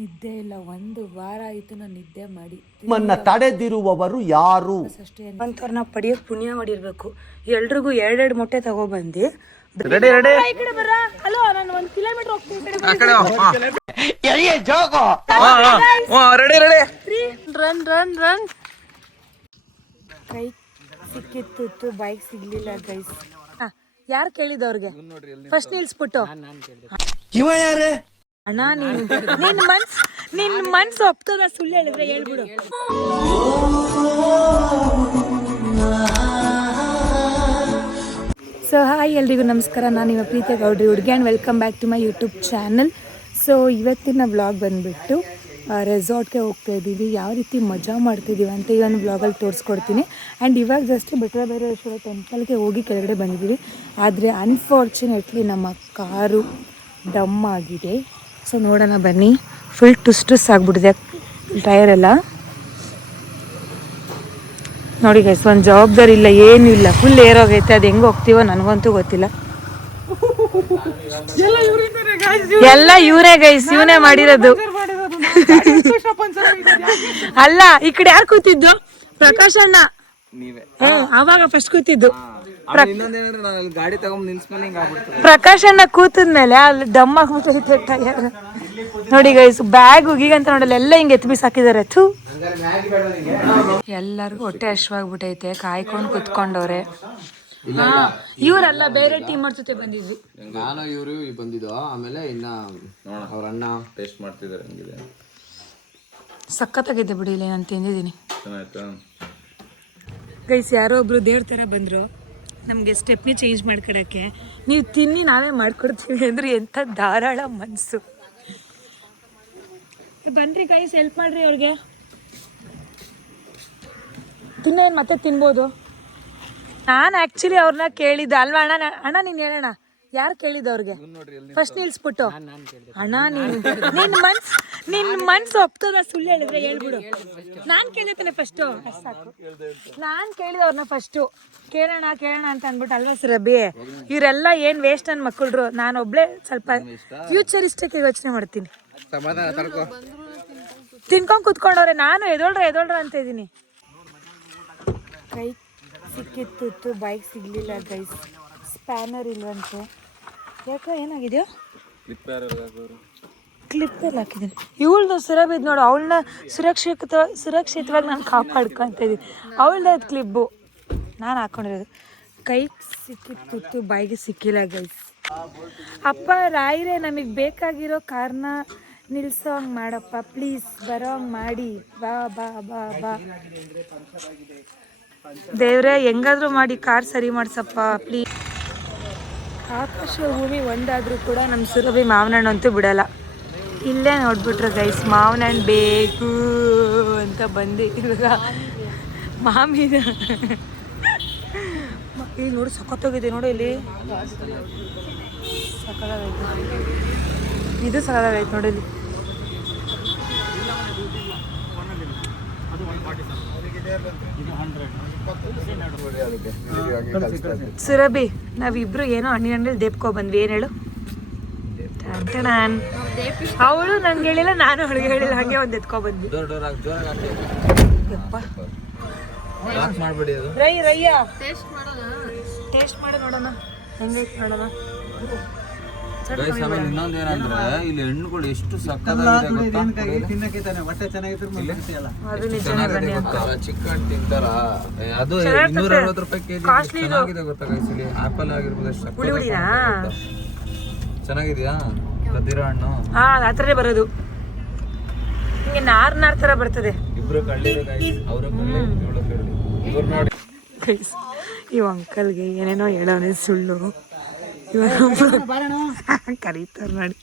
ನಿದ್ದೆ ಇಲ್ಲ, ಒಂದು ವಾರ ಆಯಿತು ನಾನು ನಿದ್ದೆ ಮಾಡಿ. ನಿಮ್ಮನ್ನ ತಡೆದಿರುವವರು ಯಾರು? ಅಂತವ್ರನ್ನ ಪಡೆಯೋಕೆ ಪುಣ್ಯ ಮಾಡಿರ್ಬೇಕು. ಎಲ್ರಿಗೂ ಎರಡೆರಡು ಮೊಟ್ಟೆ ತಗೊಬಂದು ರೆಡಿ ರೆಡಿ ಹಲೋ, ನಾನು 1 ಕಿಲೋಮೀಟರ್ ಹೋಗ್ತೀನಿ. Ready ready run run run. ಕೈ ಸಿಕ್ಕಿತ್ತು, ಬೈಕ್ ಸಿಗ್ಲಿಲ್ಲ ಗೈಸ್. ಯಾರು ಕೇಳಿದವ್ರಿಗೆ ಫಸ್ಟ್ ನಿಲ್ಸ್ಬಿಟ್ಟು ಇವ ಯಾರೇ ಅಣ್ಣ, ನಿನ್ ಮನ್ಸು ಒಪ್ತದ, ಸುಳ್ಳು ಹೇಳಿದ್ರೆ ಹೇಳ್ಬಿಡು. ಸೊ ಹಾಯ್, ಎಲ್ರಿಗೂ ನಮಸ್ಕಾರ. ನಾನು ನಿಮ್ಮ ಪ್ರೀತಿಯ ಗೌಡ್ರಿ ಹುಡುಗಿ and welcome back to my YouTube channel. So ಇವತ್ತಿನ ವ್ಲಾಗ್ ಬಂದುಬಿಟ್ಟು ರೆಸಾರ್ಟ್ಗೆ ಹೋಗ್ತಾ ಇದ್ದೀವಿ. ಯಾವ ರೀತಿ ಮಜಾ ಮಾಡ್ತಿದ್ದೀವಿ ಅಂತ ಈ ಒಂದು ವ್ಲಾಗಲ್ಲಿ ತೋರಿಸ್ಕೊಡ್ತೀನಿ. ಆ್ಯಂಡ್ ಇವಾಗ ಜಸ್ಟ್ ಬೆಟ್ಟಭೈರವೇಶ್ವರ ಟೆಂಪಲ್ಗೆ ಹೋಗಿ ಕೆಳಗಡೆ ಬಂದಿದ್ದೀವಿ. ಆದರೆ ಅನ್ಫಾರ್ಚುನೇಟ್ಲಿ ನಮ್ಮ ಕಾರು ಡಮ್ ಆಗಿದೆ. ಸೊ ನೋಡೋಣ ಬನ್ನಿ. ಫುಲ್ ಟುಸ್ ಆಗಿಬಿಟ್ಟಿದೆ ಟೈರ್ ಎಲ್ಲ. ನೋಡಿ ಗೈಸ್, ಒಂದು ಜವಾಬ್ದಾರಿ ಇಲ್ಲ, ಏನೂ ಇಲ್ಲ, ಫುಲ್ ಏರೋಗೈತೆ. ಅದು ಹೆಂಗೆ ಹೋಗ್ತೀವೋ ನನಗಂತೂ ಗೊತ್ತಿಲ್ಲ. ಎಲ್ಲ ಇವರೇ ಗೈಸ್, ಇವನೇ ಮಾಡಿರೋದು. ಅಲ್ಲ, ಈ ಕಡೆ ಯಾರು ಕೂತಿದ್ದು? ಪ್ರಕಾಶ್ ಅಣ್ಣ ಅವಾಗ ಫಸ್ಟ್ ಕೂತಿದ್ದು. ಪ್ರಕಾಶ್ ಅಣ್ಣ ಕೂತದ್ಮೇಲೆ ಅಲ್ಲಿ ಡಮ್ ಆಗ್ಬಿಟ್ಟೈತೆ ಟೈರ್. ನೋಡಿ ಗೈಸ್, ಬ್ಯಾಗ್ ಗೀಗಂತ ನೋಡಲ್ಲ, ಎಲ್ಲ ಹಿಂಗೆ ಎತ್ತಿ ಹಾಕಿದ್ದಾರೆ. ಥೂ, ಎಲ್ಲರಿಗೂ ಹೊಟ್ಟೆ ಹಶ್ವಾಗ್ಬಿಟ್ಟೈತೆ, ಕಾಯ್ಕೊಂಡು ಕುತ್ಕೊಂಡವ್ರೆ. ಇವರೆಲ್ಲ ಬೇರೆ ಟೀಮ್ ಜೊತೆ ಬಂದಿದ್ದು. ನಾನು ಇವರು ಬಂದಿದ್ದು. ಆಮೇಲೆ ಇನ್ನ ಅವ್ರ ಅಣ್ಣ ಟೇಸ್ಟ್ ಮಾಡ್ತಿದ್ದಾರೆ. ಹಂಗಿದೆ, ಸಖತ್ತಾಗಿದೆ ಬಿಡಿ. ಇಲ್ಲಿ ನಾನು ತಿಂದಿದ್ದೀನಿ ಗೈಸ್. ಯಾರೋ ಒಬ್ರು ದೇವ್ರ ಥರ ಬಂದರು ನಮಗೆ ಸ್ಟೆಪ್ನಿ ಚೇಂಜ್ ಮಾಡ್ಕೊಡೋಕ್ಕೆ. ನೀವು ತಿನ್ನಿ, ನಾವೇ ಮಾಡ್ಕೊಡ್ತೀವಿ ಅಂದ್ರೆ ಎಂಥ ಧಾರಾಳ ಮನಸ್ಸು. ಬನ್ನಿರಿ ಗೈಸ್, ಹೆಲ್ಪ್ ಮಾಡಿರಿ ಅವ್ರಿಗೆ. ತಿನ್ನೇನು ಮತ್ತೆ ತಿನ್ಬೋದು. ನಾನು ಆ್ಯಕ್ಚುಲಿ ಅವ್ರನ್ನ ಕೇಳಿದ್ದೆ ಅಲ್ವಾ ಅಣ್ಣ. ಅಣ್ಣ ನೀನು ಹೇಳೋಣ, ಯಾರು ಕೇಳಿದ್ದು ಅವ್ರಿಗೆ ಫಸ್ಟ್ ನಿಲ್ಸ್ಬಿಟ್ಟು? ಅಣ್ಣ, ನಿನ್ನ ಮನ್ಸು ಒಪ್ತದ, ಸುಳ್ಳು ಹೇಳಿದ್ರೆ ಹೇಳ್ಬಿಡು. ನಾನು ಕೇಳಿದ್ದೇನೆ ಫಸ್ಟು, ಸಾಕು. ನಾನು ಕೇಳಿದೆ ಅವ್ರನ್ನ ಫಸ್ಟು. ಕೇಳೋಣ ಅಂತ ಅಂದ್ಬಿಟ್ಟು ಅಲ್ವಾ ಸುರಭಿ? ಇವರೆಲ್ಲ ಏನು ವೇಸ್ಟ್ ನನ್ನ ಮಕ್ಕಳ್ರು. ನಾನು ಒಬ್ಳೆ ಸ್ವಲ್ಪ ಫ್ಯೂಚರಿಸ್ಟಿಕ್ ಯೋಚನೆ ಮಾಡ್ತೀನಿ. ತಿನ್ಕೊಂಡು ಕುತ್ಕೊಂಡವ್ರೆ. ನಾನು ಎದೋಳ್ರ ಅಂತ ಇದ್ದೀನಿ. ಕೈ ಸಿಕ್ಕಿತ್ತು, ಬೈಕ್ ಸಿಗ್ಲಿಲ್ಲ ಗೈಸ್. ಸ್ಪ್ಯಾನರ್ ಇಲ್ವಂತೆ. ಯಾಕೋ ಏನಾಗಿದೆಯೋ? ಕ್ಲಿಪ್ ಎಲ್ಲ ಹಾಕಿದ್ದೀನಿ. ಇವಳ್ದು ಸುರಭಿದ್ ನೋಡು, ಅವಳನ್ನ ಸುರಕ್ಷಿತವಾಗಿ ನಾನು ಕಾಪಾಡ್ಕೊತ ಇದ್ದೀನಿ. ಅವಳದ ಕ್ಲಿಪ್ಪು ನಾನು ಹಾಕೊಂಡಿರೋದು. ಕೈ ಸಿಕ್ಕಿತ್ತು, ಬೈಗೆ ಸಿಕ್ಕಿಲ್ಲ ಗೈಸ್. ಅಪ್ಪ ರಾಯ್ರೆ, ನಮಗೆ ಬೇಕಾಗಿರೋ ಕಾರ್ನ ನಿಲ್ಸೋ ಹಂಗೆ ಮಾಡಪ್ಪ ಪ್ಲೀಸ್, ಬರೋ ಹಂಗೆ ಮಾಡಿ. ಬಾ ಬಾ ಬಾ ಬಾ ದೇವ್ರೆ, ಹೆಂಗಾದ್ರೂ ಮಾಡಿ ಕಾರ್ ಸರಿ ಮಾಡ್ಸಪ್ಪ ಪ್ಲೀಸ್. ಆಕಾಶ ಭೂಮಿ ಒಂದಾದರೂ ಕೂಡ ನಮ್ಮ ಸುರಭಿ ಮಾವಿನ ಹಣ್ಣು ಅಂತೂ ಬಿಡಲ್ಲ. ಇಲ್ಲೇ ನೋಡ್ಬಿಟ್ರೆ ಗೈಸ್, ಮಾವಿನ ಹಣ್ಣು ಬೇಕು ಅಂತ ಬಂದು ಇವಾಗ ಮಾಮಿನ ಇಲ್ಲಿ ನೋಡಿ ಸಖತ್ತಾಗಿದೆ. ನೋಡಿ ಇಲ್ಲಿ ಸಖತ್ತಾಗೈತೆ, ಇದು ಸಖತ್ತಾಗೈತೆ ನೋಡಿ ಇಲ್ಲಿ. ಸುರಭಿ, ನಾವಿಬ್ರು ಏನೋ ಹಣ್ಣಿನಲ್ಲಿ ದೇಪ್ಕೊ ಬಂದ್ವಿ. ಏನು ಹೇಳು? ಅವಳು ನಂಗೆ ಹೇಳಿಲ್ಲ, ನಾನು ಅವಳಿಗೆ ಹೇಳಿಲ್ಲ, ಹಂಗೆ ಒಂದು ಎತ್ಕೊ ಬಂದ್ವಿ. ರಯ್ಯ ಟೇಸ್ಟ್ ಮಾಡ ನೋಡೋಣ ಹೆಂಗೈತೆ ನೋಡೋಣ. ಇನ್ನೊಂದೇನಂದ್ರೆ ಇಲ್ಲಿ ಹಣ್ಣುಗಳು ಎಷ್ಟು ಚಿಕ್ಕ ಹಣ್ಣು ತಿಂತಾರ. ಅದು 260 ರೂಪಾಯಿ ಕೆಜಿ. ಚೆನ್ನಾಗಿದೆ ಗೊತ್ತಾ ಗೈಸ್. ಇಲ್ಲಿ ಆಪಲ್ ಆಗಿರ್ಬೋದು, ಚೆನ್ನಾಗಿದ್ಯಾ ಕದ್ದಿರೋ ಹಣ್ಣು? ಆ ಥರ ಬರೋದು, ಹಿಂಗೆ ನಾರ್ ಥರ ಬರ್ತದೆ. ಇಬ್ರು ಕಳ್ಳಿರೋ ಗೈಸ್, ಅವರು ಇವ್ರು ನೋಡಿ ಗೈಸ್. ಇವ್ ಅಂಕಲ್ಗೆ ಏನೇನೋ ಹೇಳೋನೆ ಸುಳ್ಳು. ಕರೀತಾರೆ ನೋಡಿ.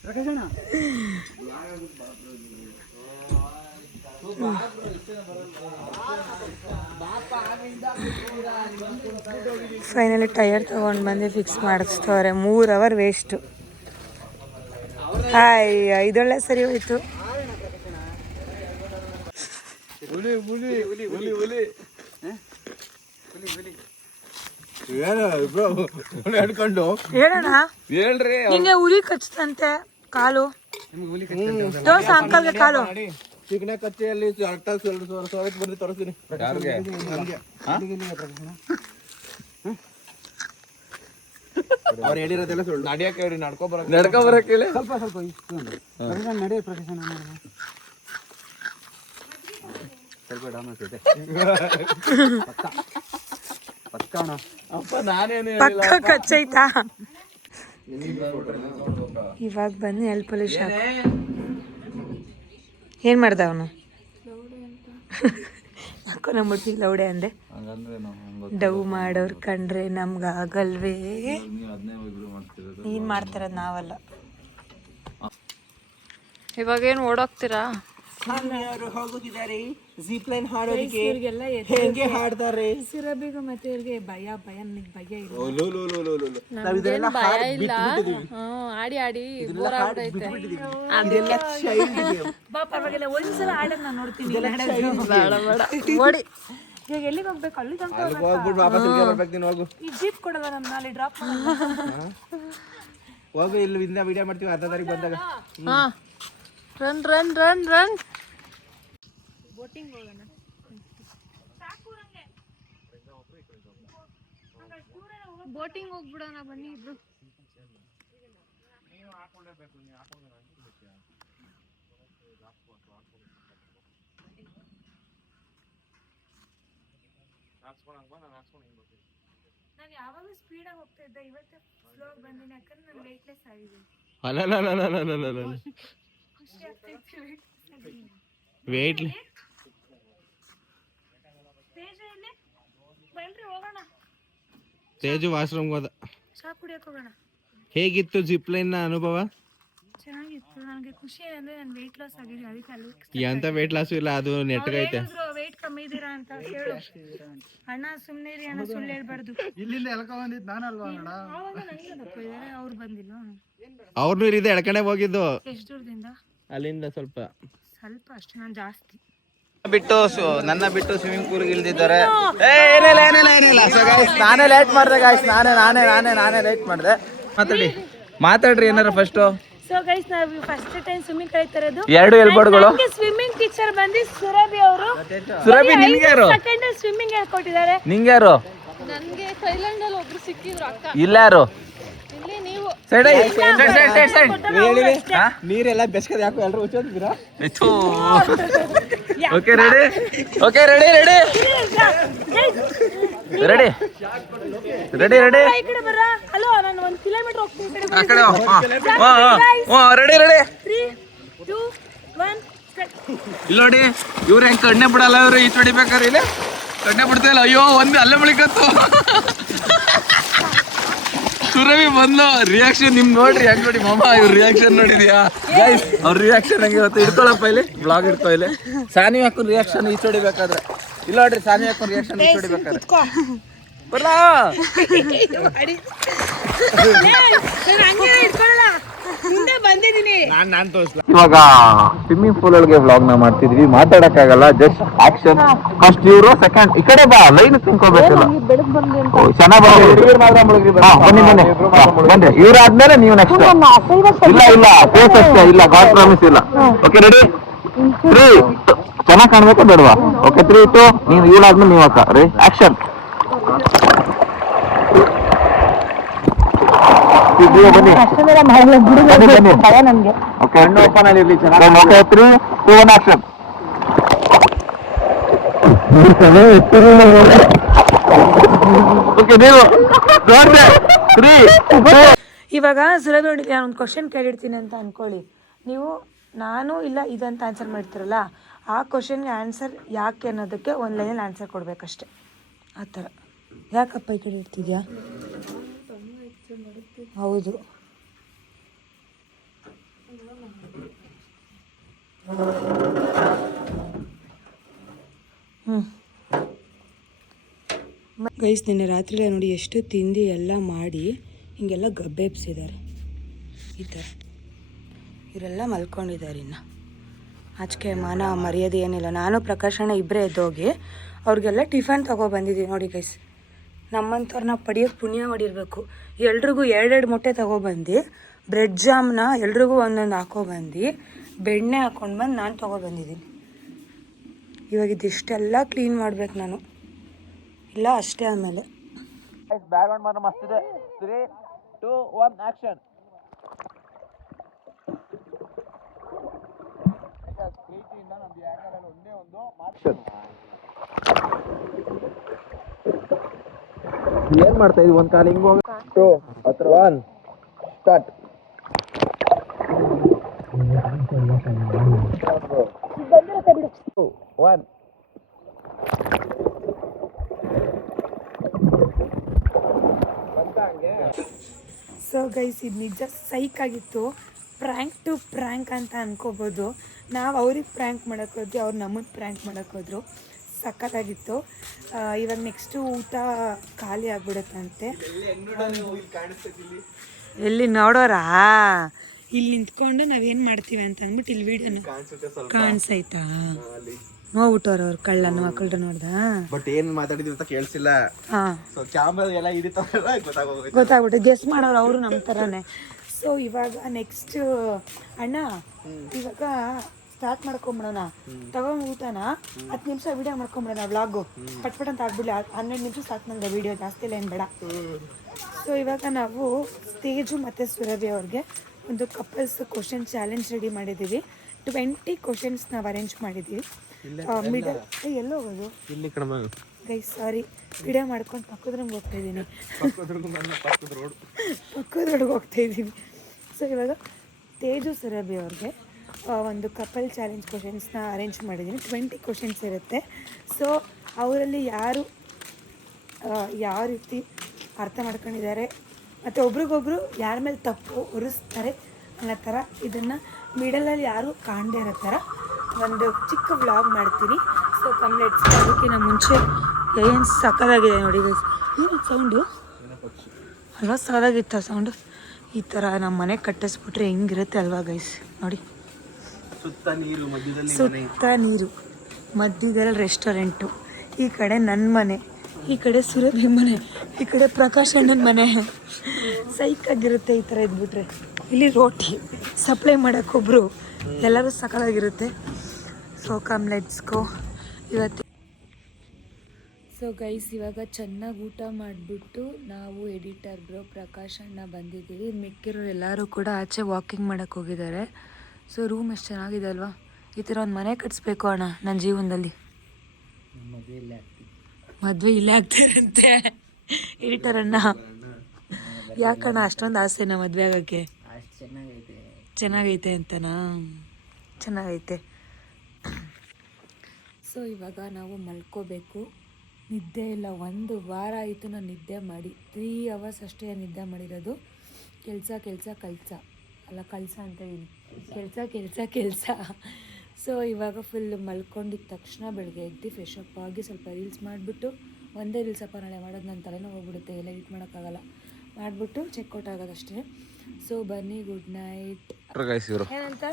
ಫೈನಲಿ ಟೈರ್ ತಗೊಂಡು ಬಂದು ಫಿಕ್ಸ್ ಮಾಡಿಸ್ತವ್ರೆ. 3 ಅವರ್ ವೇಸ್ಟು. ಇದೊಳ್ಳೆ ಸರಿ ಹೋಯ್ತು. ಹೇಳೋಣ, ಹಿಂಗೆ ಉರಿ ಕಚ್ಚತಂತೆ ಕಾಲು. ತೋರ್ಸ ಅಂಕಲ್ಗೆ ಕಾಲು. ಚಿಕನ ಕಚ್ಚೆಯಲ್ಲಿ ಬಂದು ತೋರಿಸ್ತೀನಿ. ಅವ್ರು ಹೇಳಿರೋದೆಲ್ಲ ಸುಳ್ಳು. ನಡಿಯಕ್ಕೆ ಹೇಳಿ, ನಡ್ಕೊ ಬರಕ್ಕೆ ಹೇಳಿ. ಸ್ವಲ್ಪ ನಡಿ ಪ್ರೊಫೆಷನ್ ಅಪ್ಪ ನಾನೇನು ಪಕ್ಕ ಕಚ್ಚೈತಾ. ಇವಾಗ ಬಂದು ನೆಲ್ ಪಾಲಿಶ್ ಹಾಕು. ಏನ್ ಮಾಡ್ದ ಅವನು? ಹಾಕೋ ನಮ್ಮ ಮುಟ್ಟಿಗೆ ಲೌಡೆ ಅಂದೆ. ಡವ್ ಮಾಡೋರ್ ಕಂಡ್ರೆ ನಮ್ಗಾಗಲ್ವೇ? ನೀನ್ ಮಾಡ್ತಿರೋದು ನಾವಲ್ಲ. ಇವಾಗೇನು ಓಡೋಗ್ತೀರಾ? ಹೋಗುತ್ತಿದ್ದಾರೆ ಜಿಪ್ ಲೈನ್ ಹಾಡೋದಕ್ಕೆ. ಹೇಗೆ ಹಾಡ್ತಾರೆ? ಸುರಭಿಗೂ ಮತ್ತೆ ಇವ್ರಿಗೆ ಭಯ ನನಗೆ ಭಯ ಇಲ್ಲ. ಭಯ ಇಲ್ಲ. ಆಡಿ ಆಡಿ ಬೋರ್ ಆಗ್ಬಿಟ್ಟೈತೆ. ಬಾ ಪರವಾಗಿಲ್ಲ, ಒಂದ್ಸಲ ಆಡೋದ್ ನಾನು ನೋಡ್ತೀನಿ. ಬೇಡ ಓಡಿ. ಈಗ ಎಲ್ಲಿಗೆ ಹೋಗ್ಬೇಕು? ಅಲ್ಲಿ ತನಕ ಹೋಗ್ಬಿಟ್ಟು ವಾಪಸ್ ಇಲ್ಲಿಗೆ ಬರ್ಬೇಕು. ನೀನು ಹೋಗು. ಈ ಜೀಪ್ ಕೊಡಲ್ಲ ನಮ್ನ, ಅಲ್ಲಿ ಡ್ರಾಪ್ ಹೋಗು. ಇಲ್ಲಿ ಇಂದ ವಿಡಿಯೋ ಮಾಡ್ತೀವಿ 10ನೇ ತಾರೀಕು ಬಂದಾಗ. ಹಾ, run run run run. Boating ಹೋಗೋಣ. ಬೋಟಿಂಗ್ ಹೋಗ್ಬಿಡೋಣ ಬನ್ನಿ ಇಬ್ರು. ನಾನು ಯಾವಾಗಲೂ ಸ್ಪೀಡಾಗಿ ಹೋಗ್ತಾ ಇದ್ದೆ, ಇವತ್ತೇ ಸ್ಲೋ ಆಗಿ ಬಂದಿನಿ. ಯಾಕಂದ್ರೆ ನಾನು ವೆಯ್ಟ್ಲೆಸ್ ಆಗಿದ್ದೀನಿ. ಖುಷಿ ಆಗ್ತೈತೆ ವೆಯ್ಟ್. ತೇಜು ವಾಶ್ರೂಮ್ ಹೋದ. ಚಾ ಕುಡಿಯಕ್ಕೆ ಹೋಗೋಣ. ಹೇಗಿತ್ತು ಜಿಪ್ ಲೈನ್ ಅನುಭವ? ಚೆನ್ನಾಗಿತ್ತು. ನನಗೆ ಖುಷಿ ಏನಂದ್ರೆ ನಾನು ವೆಯ್ಟ್ ಲಾಸ್ ಆಗಿದ್ದೀನಿ, ಅದಕ್ಕೆ ಅಲ್ಲಿ ಎಂತ ವೆಯ್ಟ್ ಲಾಸ್ ಇಲ್ಲ, ಅದು ನೆಟ್ಟಗೈತೆ. ವೆಯ್ಟ್ ಕಮ್ಮಿ ಇದ್ದೀರಾ ಅಂತ ಹೇಳು. ಅಣ್ಣ ಸುಮ್ಮನೆ ಇರಿ ಅಣ್ಣ, ಸುಳ್ಳು ಹೇಳ್ಬಾರ್ದು. ಇಲ್ಲಿಂದ ಎಳ್ಕೊ ಬಂದಿದ್ದು ನಾನಲ್ವಾ ಅಣ್ಣ? ಆವಾಗ ನನಗೆ ದಪ್ಪ ಇದ್ದಾರೆ, ಅವ್ರು ಬಂದಿಲ್ವಾ? ಅವ್ರನ್ನೂ ಇದೆ ಎಳ್ಕಣೆ ಹೋಗಿದ್ದು. ಎಷ್ಟು ದೂರದಿಂದ? ಅಲ್ಲಿಂದ ಸ್ವಲ್ಪ ಅಷ್ಟೇ, ನಾನು ಜಾಸ್ತಿ. ನನ್ನ ಬಿಟ್ಟು ಸ್ವಿಮ್ಮಿಂಗ್ ಪೂಲ್ ಇಲ್ದಿದ್ದಾರೆ. ಏನಿಲ್ಲ. ನಾನೇ ಲೇಟ್ ಮಾಡಿದೆ ಗಾಯ್ಸ್. ನಾನೇ ಲೇಟ್ ಮಾಡಿದೆ. ಮಾತಾಡ್ರಿ ಏನಾರ ಫಸ್ಟ್. ಸೊ ಗೈಸ್, ನಾವು ಫಸ್ಟ್ ಟೈಮ್ ಸ್ವಿಮ್ಮಿಂಗ್ ಕಲಿತಾ ಇರೋದು. ಎರಡು ಎಲ್ಬೋರ್ಡ್ಗಳು. ಸ್ವಿಮ್ಮಿಂಗ್ ಟೀಚರ್ ಬಂದು ಸುರಭಿ ಅವರು. ಸುರಭಿ ನಿನ್ಗೆ ಯಾರು? ಸೆಕೆಂಡ್ ಸ್ವಿಮ್ಮಿಂಗ್ ಹೇಳ್ಕೊಟ್ಟಿದ್ದಾರೆ. ನಿಂಗೆ ಯಾರು? ನನ್ಗೆ ಥೈಲ್ಯಾಂಡ್ ಅಲ್ಲಿ ಒಬ್ರು ಸಿಕ್ಕಿದ್ರು ಅಕ್ಕ. ಇಲ್ಲ ಯಾರು? ಇಲ್ಲಿ ನೀವು ನೀರೆಲ್ಲ ಬೆಸ್ಕದ ಯಾಕೋ ಎಲ್ಲರೂ ಹುಚ್ಚೋದಿದ್ದೀರಾ? Okay ready. ಈ ಕಡೆ ಬರ್ರ. ಹಲೋ, ನಾನು 1 ಕಿಲೋಮೀಟರ್ ಹೋಗ್ತೀನಿ. ರೆಡಿ. 3, 2, 1 ಇಲ್ಲ ನೋಡಿ, ಇವ್ರು ಹೆಂಗ್ ಕಣ್ಣೆ ಬಿಡಲ್ಲ. ಇವ್ರು ಈಚ್ ಹೊಡಿಬೇಕಾರೆ ಇಲ್ಲಿ ಕಣ್ಣೆ ಬಿಡ್ತಿಲ್ಲ. ಅಯ್ಯೋ, ಒಂದು ಅಲ್ಲೇ ಮುಳಿಕತ್ತು. ಸುರಭಿ ಬಂದ್ಲು. ರಿಯಾಕ್ಷನ್ ನಿಮ್ ನೋಡ್ರಿ ಹೆಂಗ್ ನೋಡಿ ಮಾಮ. ಇವ್ರ ರಿಯಾಕ್ಷನ್ ನೋಡಿದ್ಯಾ ಗೈಸ್? ಅವ್ರ ರಿಯಾಕ್ಷನ್ ಹಂಗೆ ಇವತ್ತು ಇಡ್ಕೊಳಪ್ಪ, ಇಲ್ಲಿ ಬ್ಲಾಗ್ ಇಡ್ಕೊ. ಇಲ್ಲಿ ಸಾನಿ ಹಾಕೊಂಡು ರಿಯಾಕ್ಷನ್ ಈಚ್ ಹೊಡಿಬೇಕಾದ್ರೆ ಇಲ್ಲ ನೋಡ್ರಿ. ಸಾನಿ ಹಾಕೊಂಡು ರಿಯಾಕ್ಷನ್ ಈಚ್ ಹೊಡಿಬೇಕಾದ್ರೆ ಬರಲ್ಲ. ಇವಾಗ ಸ್ವಿಮ್ಮಿಂಗ್ ಪೂಲ್ ಒಳಗೆ ವ್ಲಾಗ್ ನ ಮಾಡ್ತಿದ್ವಿ. ಮಾತಾಡಕ್ಕಾಗಲ್ಲ, ಜಸ್ಟ್ ಆಕ್ಷನ್. ಫಸ್ಟ್ ಇವರು, ಸೆಕೆಂಡ್ ಈ ಕಡೆ ಬಾ. ಲೈನ್ ತಿನ್ಕೋಬೇಕಲ್ಲ. ಚೆನ್ನಾಗಿ ಬನ್ನಿ. ಇವ್ರಾದ್ಮೇಲೆ ನೀವು ನೆಕ್ಸ್ಟ್. ಇಲ್ಲ ಫೇಸ್ ಅಷ್ಟೇ, ಇಲ್ಲ ಗಾಡ್ ಪ್ರಾಮಿಸ್ ಇಲ್ಲ. Okay ready? 3 ಚೆನ್ನಾಗಿ ಕಾಣ್ಬೇಕಾ ಬೇಡವಾ? ಓಕೆ 3 2 ನೀವು ಇವಳಾದ್ಮೇಲೆ ನೀವು ಅಕ್ಕ. ರೀ ಆಕ್ಷನ್. ಬನ್ನಿ. ಓಕೆ ಓಪನ್ ಅಲ್ಲಿ ಇರ್ಲಿ. ಚೆನ್ನಾಗಿ. Okay 3 2 1 action. ಓಕೆ ನೀವು 3 2. ಇವಾಗ ಸುರಭಿ ನೋಡಿ, ನಾನು ಒಂದು ಕ್ವಶನ್ ಕೇಳಿರ್ತೀನಿ ಅಂತ ಅನ್ಕೊಳ್ಳಿ. ನೀವು ನಾನು ಇಲ್ಲ ಇದಂತ ಆನ್ಸರ್ ಮಾಡ್ತೀರಲ್ಲ, ಆ ಕ್ವಶನ್ಗೆ ಆನ್ಸರ್ ಯಾಕೆ ಅನ್ನೋದಕ್ಕೆ ಒಂದು ಲೈನಲ್ಲಿ ಆನ್ಸರ್ ಕೊಡಬೇಕಷ್ಟೆ. ಆ ಥರ. ಯಾಕಪ್ಪ ಈ ಕಡೆ ಇರ್ತಿದ್ಯಾ? ಹೌದು. ಗೈಸ್, ನಿನ್ನೆ ರಾತ್ರಿ ನೋಡಿ ಎಷ್ಟು ತಿಂಡಿ ಎಲ್ಲ ಮಾಡಿ ಹಿಂಗೆಲ್ಲ ಗಬ್ಬೆ ಎಬ್ಸಿದ್ದಾರೆ. ಈ ಥರ ಇವರೆಲ್ಲ ಮಲ್ಕೊಂಡಿದ್ದಾರೆ. ಇನ್ನು ಆಚೆಗೆ ಮಾನ ಮರ್ಯಾದೆ ಏನಿಲ್ಲ. ನಾನು ಪ್ರಕಾಶಣ್ಣ ಇಬ್ಬರೇ ಎದ್ದೋಗಿ ಅವ್ರಿಗೆಲ್ಲ ಟಿಫನ್ ತೊಗೊಬಂದಿದ್ದೀವಿ ನೋಡಿ ಗೈಸ್. ನಮ್ಮಂಥವ್ರನ್ನ ಪಡಿಯೋಕ್ಕೆ ಪುಣ್ಯ ಮಾಡಿರಬೇಕು. ಎಲ್ರಿಗೂ 2 ಮೊಟ್ಟೆ ತೊಗೊಬಂದು ಬ್ರೆಡ್ ಜಾಮ್ನ ಎಲ್ರಿಗೂ ಒಂದೊಂದು ಹಾಕೊಬಂದು ಬೆಣ್ಣೆ ಹಾಕೊಂಡು ಬಂದು ನಾನು ತೊಗೊಬಂದಿದ್ದೀನಿ. ಇವಾಗ ಇದಿಷ್ಟೆಲ್ಲ ಕ್ಲೀನ್ ಮಾಡ್ಬೇಕು ನಾನು, ಇಲ್ಲ ಅಷ್ಟೇ. ಆಮೇಲೆ ಬ್ಯಾಕ್ಗ್ರೌಂಡ್ ಮಾತ್ರ ಮಸ್ತ್ ಇದೆ. 3, 2, 1 ಆಕ್ಷನ್. ಏನ್ ಮಾಡ್ತಾ ಇದೀವಿ? ಒಂದ್ ಕಾಲ ಹಿಂಗ್ ಹೋಗ. 2, 1 ಸ್ಟಾರ್ಟ್. ಒನ್ ಸೊ ಗೈಸ್, ಇದು ನಿಜ ಸೈಕ್ ಆಗಿತ್ತು. ಪ್ರ್ಯಾಂಕ್ ಟು ಪ್ರ್ಯಾಂಕ್ ಅಂತ ಅನ್ಕೋಬೋದು. ನಾವು ಅವ್ರಿಗೆ ಪ್ರ್ಯಾಂಕ್ ಮಾಡೋಕ್ಕೋದ್ವಿ, ಅವ್ರು ನಮಗೆ ಪ್ರ್ಯಾಂಕ್ ಮಾಡೋಕ್ಕೋದ್ರು. ಸಖತ್ತಾಗಿತ್ತು. ಇವಾಗ ನೆಕ್ಸ್ಟು ಊಟ ಖಾಲಿ ಆಗ್ಬಿಡುತ್ತಂತೆ. ಎಲ್ಲಿ ನೋಡೋರಾ? ಇಲ್ಲಿ ನಿಂತ್ಕೊಂಡು ನಾವೇನು ಮಾಡ್ತೀವಿ ಅಂತ ಅಂದ್ಬಿಟ್ಟು ಇಲ್ಲಿ ವೀಡಿಯೋನ ಕಾಣಿಸೈತಾ? ನೋಡ್ಬಿಟ್ಟವ್ರ ಅವ್ರು ಕಳ್ಳನ ಮಕ್ಕಳ್ರ ನೋಡ್ದ. ಬಟ್ ಏನ್ ಮಾತಾಡಿದ್ವಿ ಅಂತ ಕೇಳಿಸಿಲ್ಲ. ಸೊ ಕ್ಯಾಮರಾ ಎಲ್ಲ ಹಿಡಿತಾರಲ್ಲ ಗೊತ್ತಾಗ್ಬಿಟ್ಟು ಗೆಸ್ ಮಾಡೋರು ಅವರು ನಮ್ಮ ಥರನೇ. ಸೊ ಇವಾಗ ನೆಕ್ಸ್ಟ್ ಅಣ್ಣ ಇವಾಗ ಸ್ಟಾರ್ಟ್ ಮಾಡ್ಕೊಂಬಿಡೋಣ. ತಗೊಂಡು ಊಟನ 10 ನಿಮಿಷ ವೀಡಿಯೋ ಮಾಡ್ಕೊಂಬಿಡೋಣ. ವ್ಲಾಗು ಪಟ್ಪಟ್ ಅಂತ ಆಗ್ಬಿಡಲಿ. 12 ನಿಮಿಷ ಸಾಕು ನಂಗೆ ವೀಡಿಯೋ, ಜಾಸ್ತಿ ಇಲ್ಲ ಏನು ಬೇಡ. ಸೊ ಇವಾಗ ನಾವು ತೇಜು ಮತ್ತು ಸುರಭಿ ಅವ್ರಿಗೆ ಒಂದು ಕಪಲ್ಸ್ ಕ್ವಶನ್ ಚಾಲೆಂಜ್ ರೆಡಿ ಮಾಡಿದ್ದೀವಿ. 20 ಕ್ವಶನ್ಸ್ ನಾವು ಅರೇಂಜ್ ಮಾಡಿದ್ದೀವಿ. ಮಿಡಲ್ ಎಲ್ಲೋ ಹೋಗೋದು ಗೈಸ್, ಸಾರಿ, ವಿಡಿಯೋ ಮಾಡ್ಕೊಂಡು ಪಕ್ಕದ ರೂಮ್ಗೆ ಹೋಗ್ತಾ ಇದ್ದೀನಿ. ಪಕ್ಕದ ರೋಡ್ಗೆ ಹೋಗ್ತಾ ಇದ್ದೀನಿ. ಸೊ ಇವಾಗ ತೇಜು ಸುರಭಿ ಅವ್ರಿಗೆ ಒಂದು ಕಪಲ್ ಚಾಲೆಂಜ್ ಕ್ವಶನ್ಸ್ನ ಅರೇಂಜ್ ಮಾಡಿದ್ದೀನಿ. 20 ಕ್ವಶನ್ಸ್ ಇರುತ್ತೆ. ಸೊ ಅವರಲ್ಲಿ ಯಾರು ಯಾವ ರೀತಿ ಅರ್ಥ ಮಾಡ್ಕೊಂಡಿದ್ದಾರೆ ಮತ್ತು ಒಬ್ರಿಗೊಬ್ರು ಯಾರ ಮೇಲೆ ತಪ್ಪು ಹೊರಿಸ್ತಾರೆ ಅನ್ನೋ ಥರ, ಇದನ್ನು ಮಿಡಲಲ್ಲಿ ಯಾರು ಕಾಣದೇ ಇರೋ ಥರ ಒಂದು ಚಿಕ್ಕ ವ್ಲಾಗ್ ಮಾಡ್ತೀನಿ. ಸೊ ಕಂಪ್ಲೀಟ್ಸ್ ಅದಕ್ಕಿಂತ ಮುಂಚೆ ಏನು ಸಕ್ಕದಾಗಿದೆ ನೋಡಿ ಗೈಸ್. ಏನು ಸೌಂಡು ಅಲ್ವಾ? ಸಕ್ಕದಾಗಿತ್ತು ಸೌಂಡು. ಈ ಥರ ನಮ್ಮ ಮನೆ ಕಟ್ಟಿಸ್ಬಿಟ್ರೆ ಹೆಂಗಿರುತ್ತೆ ಅಲ್ವಾ ಗೈಸ್? ನೋಡಿ, ಸುತ್ತ ನೀರು, ಮಧ್ಯದಲ್ಲಿ ರೆಸ್ಟೋರೆಂಟು, ಈ ಕಡೆ ನನ್ನ ಮನೆ, ಈ ಕಡೆ ಸುರಭಿ ಮನೆ, ಈ ಕಡೆ ಪ್ರಕಾಶ್ ಅಣ್ಣನ ಮನೆ. ಸೈಕಾಗಿರುತ್ತೆ ಈ ಥರ ಇದ್ಬಿಟ್ರೆ. ಇಲ್ಲಿ ರೋಟಿ ಸಪ್ಲೈ ಮಾಡೋಕ್ಕೊಬ್ರು, ಎಲ್ಲರೂ ಸಕ್ಕದಾಗಿರುತ್ತೆ. ಸೊ ಕಮ್ ಲೆಟ್ಸ್ ಗೋ ಇವತ್ತು. ಸೊ ಗೈಸ್, ಇವಾಗ ಚೆನ್ನಾಗಿ ಊಟ ಮಾಡಿಬಿಟ್ಟು ನಾವು ಎಡಿಟರ್ ಬ್ರೋ ಪ್ರಕಾಶ್ ಅಣ್ಣ ಬಂದಿದ್ದೀವಿ. ಮಿಕ್ಕಿರೋರು ಎಲ್ಲರೂ ಕೂಡ ಆಚೆ ವಾಕಿಂಗ್ ಮಾಡೋಕ್ಕೆ ಹೋಗಿದ್ದಾರೆ. ಸೊ ರೂಮ್ ಎಷ್ಟು ಚೆನ್ನಾಗಿದೆ ಅಲ್ವಾ? ಈ ಥರ ಒಂದು ಮನೆ ಕಟ್ಸ್ಬೇಕು ಅಣ್ಣ ನನ್ನ ಜೀವನದಲ್ಲಿ. ಮದುವೆ ಇಲ್ಲೇ ಆಗ್ತಾರಂತೆ ಎಡಿಟರ್ ಅಣ್ಣ. ಯಾಕಣ್ಣ ಅಷ್ಟೊಂದು ಆಸೆನಾ ಮದುವೆ ಆಗೋಕ್ಕೆ? ಚೆನ್ನಾಗೈತೆ ಅಂತನಾ? ಚೆನ್ನಾಗೈತೆ. ಸೊ ಇವಾಗ ನಾವು ಮಲ್ಕೋಬೇಕು. ನಿದ್ದೆ ಇಲ್ಲ, 1 ವಾರ ಆಯಿತು ನಾನು ನಿದ್ದೆ ಮಾಡಿ. 3 ಅವರ್ಸ್ ಅಷ್ಟೇ ನಿದ್ದೆ ಮಾಡಿರೋದು. ಕೆಲಸ ಅಲ್ಲ, ಕಲಸ ಅಂತ ಇದೀನಿ, ಕೆಲಸ. ಸೊ ಇವಾಗ ಫುಲ್ ಮಲ್ಕೊಂಡಿದ್ದ ತಕ್ಷಣ ಬೆಳಗ್ಗೆ ಎದ್ದು ಫ್ರೆಶ್ ಅಪ್ ಆಗಿ ಸ್ವಲ್ಪ ರೀಲ್ಸ್ ಮಾಡಿಬಿಟ್ಟು, ಒಂದೇ ರೀಲ್ಸ್ ಅಪ್ಪ ನಾಳೆ ಮಾಡೋದು, ನನ್ನ ತಲೆನೋ ಹೋಗ್ಬಿಡುತ್ತೆ, ಎಲ್ಲ ಎಡಿಟ್ ಮಾಡೋಕ್ಕಾಗಲ್ಲ, ಮಾಡಿಬಿಟ್ಟು ಚೆಕ್ಔಟ್ ಆಗೋದಷ್ಟೇ. ಸೊ ಬನ್ನಿ, ಗುಡ್ ನೈಟ್. ಏನಂತ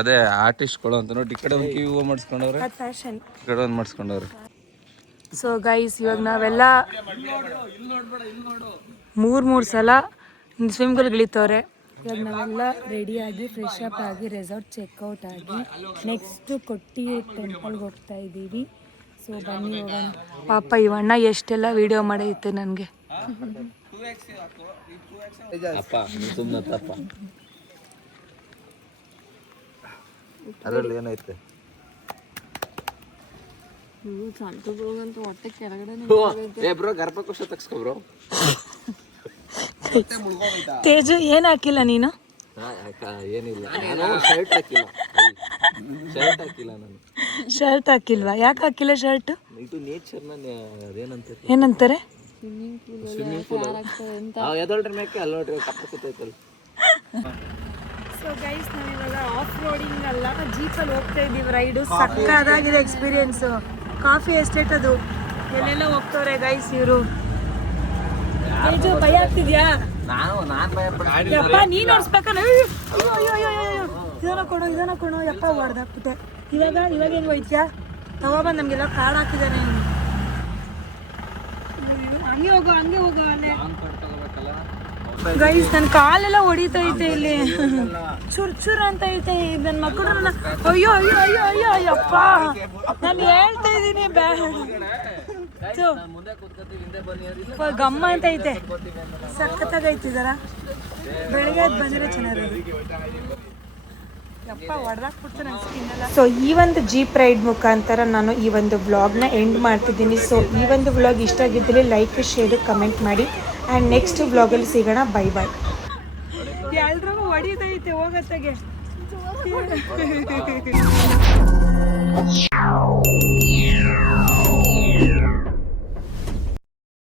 ಅದೇ ಆರ್ಟಿಸ್ಟ್ಗಳು ಅಂತ ನೋಡಿ, ಈ ಕಡೆ ಒಂದು ಕ್ಯೂ ಮಾಡಿಸ್ಕೊಂಡವ್ರೆ, ಫ್ಯಾಷನ್ ಈ ಕಡೆ ಒಂದು ಮಾಡಿಸ್ಕೊಂಡವ್ರೆ. ಸೊ ಗೈಸ್, ಇವಾಗ ನಾವೆಲ್ಲ 3 ಸಲ ಸ್ವಿಮ್ಗಳು ಇಳಿತವ್ರೆ. ಇವಾಗ ನಾವೆಲ್ಲ ರೆಡಿಯಾಗಿ ಫ್ರೆಶ್ ಅಪ್ ಆಗಿ ರೆಸಾರ್ಟ್ ಚೆಕ್ಔಟ್ ಆಗಿ ನೆಕ್ಸ್ಟ್ ಕೊಟ್ಟಿ ಟೆಂಪಲ್ಗೆ ಹೋಗ್ತಾ ಇದ್ದೀವಿ. ಸೊ ಬನ್ನಿ ಹೋಗೋಣ. ಪಾಪ ಇವಣ್ಣ ಎಷ್ಟೆಲ್ಲ ವಿಡಿಯೋ ಮಾಡೈತೆ ನನಗೆ. ಅದರಲ್ಲಿ ಏನೈತೆ? ಹೊಟ್ಟೆ ಕೆಳಗಡೆ ಗರ್ಭಕೋಶ ತಗ್ಸ್ಕೊ ಬ್ರೋ. ತೇಜು ಏನು ಹಾಕಿಲ್ಲ ನೀನು? ಏನಿಲ್ಲ, ನಾನು ಶರ್ಟ್ ಹಾಕಿಲ್ಲ ನಾನು. ಶರ್ಟ್ ಹಾಕಿಲ್ವಾ? ಯಾಕೆ ಹಾಕಿಲ್ಲ ಶರ್ಟ್? ಇದು ನೇಚರ್ ಏನಂತಾರೆ? ಸ್ವಿಮ್ಮಿಂಗ್ ಪೂಲ್ ಎದೊಳ್ರಿ ಮೇಕೆ ಅಲ್ಲಿ ನೋಡ್ರಿ ಕಪ್ಪ ಕೂತೈತಲ್ಲ. ಸೊ ಗೈಸ್, ನಾವಿವಾಗ ಆಫ್ ರೋಡಿಂಗ್ ಅಲ್ಲ, ಜೀಪಲ್ಲಿ ಹೋಗ್ತಾ ಇದ್ದೀವಿ. ರೈಡು ಸಕ್ಕದಾಗಿದೆ ಎಕ್ಸ್ಪೀರಿಯನ್ಸು. ಕಾಫಿ ಎಸ್ಟೇಟ್ ಅದು, ಎಲ್ಲೆಲ್ಲ ಹೋಗ್ತವ್ರೆ ಗೈಸ್ ಇವರು. ಭಯ ಆಗ್ತಿದ್ಯಾ? ಯಪ್ಪ ನೀನ್ ಓಡಿಸ್ಬೇಕಲ್ಲ. ಇದನ್ನ ಕೊಡು ಯಪ್ಪ, ಹೊಡೆದಾಕ್ಬಿಟ್ಟೆ. ಇವಾಗ ಏನು ಹೋಯ್ತ್ಯಾ? ತಗೊಬಂದು ನಮಗೆಲ್ಲ ಕಾರ್ಡ್ ಹಾಕಿದ್ದಾನೆ. ಹಂಗೆ ಹೋಗೋ ಅಲ್ಲೇ. ಗೈಸ್ ನನ್ನ ಕಾಲೆಲ್ಲ ಹೊಡಿತೈತೆ ಇಲ್ಲಿ ಚುರ್ ಚುರ್ ಅಂತ ಐತೆ ನನ್ನ ಮಕ್ಕಳು ಅಯ್ಯೋ ಅಯ್ಯೋ ಅಯ್ಯೋ ಅಯ್ಯೋ ಅಯ್ಯಪ್ಪ ನಾನು ಹೇಳ್ತಾ ಇದ್ದೀನಿ ಗಮ್ಮ ಅಂತ ಐತೆ ಸಖತ್ತಾಗೈತಿದಾರ ಬೆಳಿಗ್ಗೆ ಬಂದರೆ ಚೆನ್ನಾಗಿ ಸೊ ಈ ಒಂದು ಜೀಪ್ ರೈಡ್ ಮುಖಾಂತರ ನಾನು ಈ ಒಂದು ವ್ಲಾಗ್ನ ಎಂಡ್ ಮಾಡ್ತಿದ್ದೀನಿ. ಸೊ ಈ ಒಂದು ವ್ಲಾಗ್ ಇಷ್ಟ ಆಗಿದ್ದಲ್ಲಿ ಲೈಕ್ ಶೇರ್ ಕಮೆಂಟ್ ಮಾಡಿ ಆ್ಯಂಡ್ ನೆಕ್ಸ್ಟ್ ವ್ಲಾಗಲ್ಲಿ ಸಿಗೋಣ. Bye bye. ಎಲ್ರಿಗೂ ಹೊಡಿತೈತೆ ಹೋಗತ್ತಾಗೆ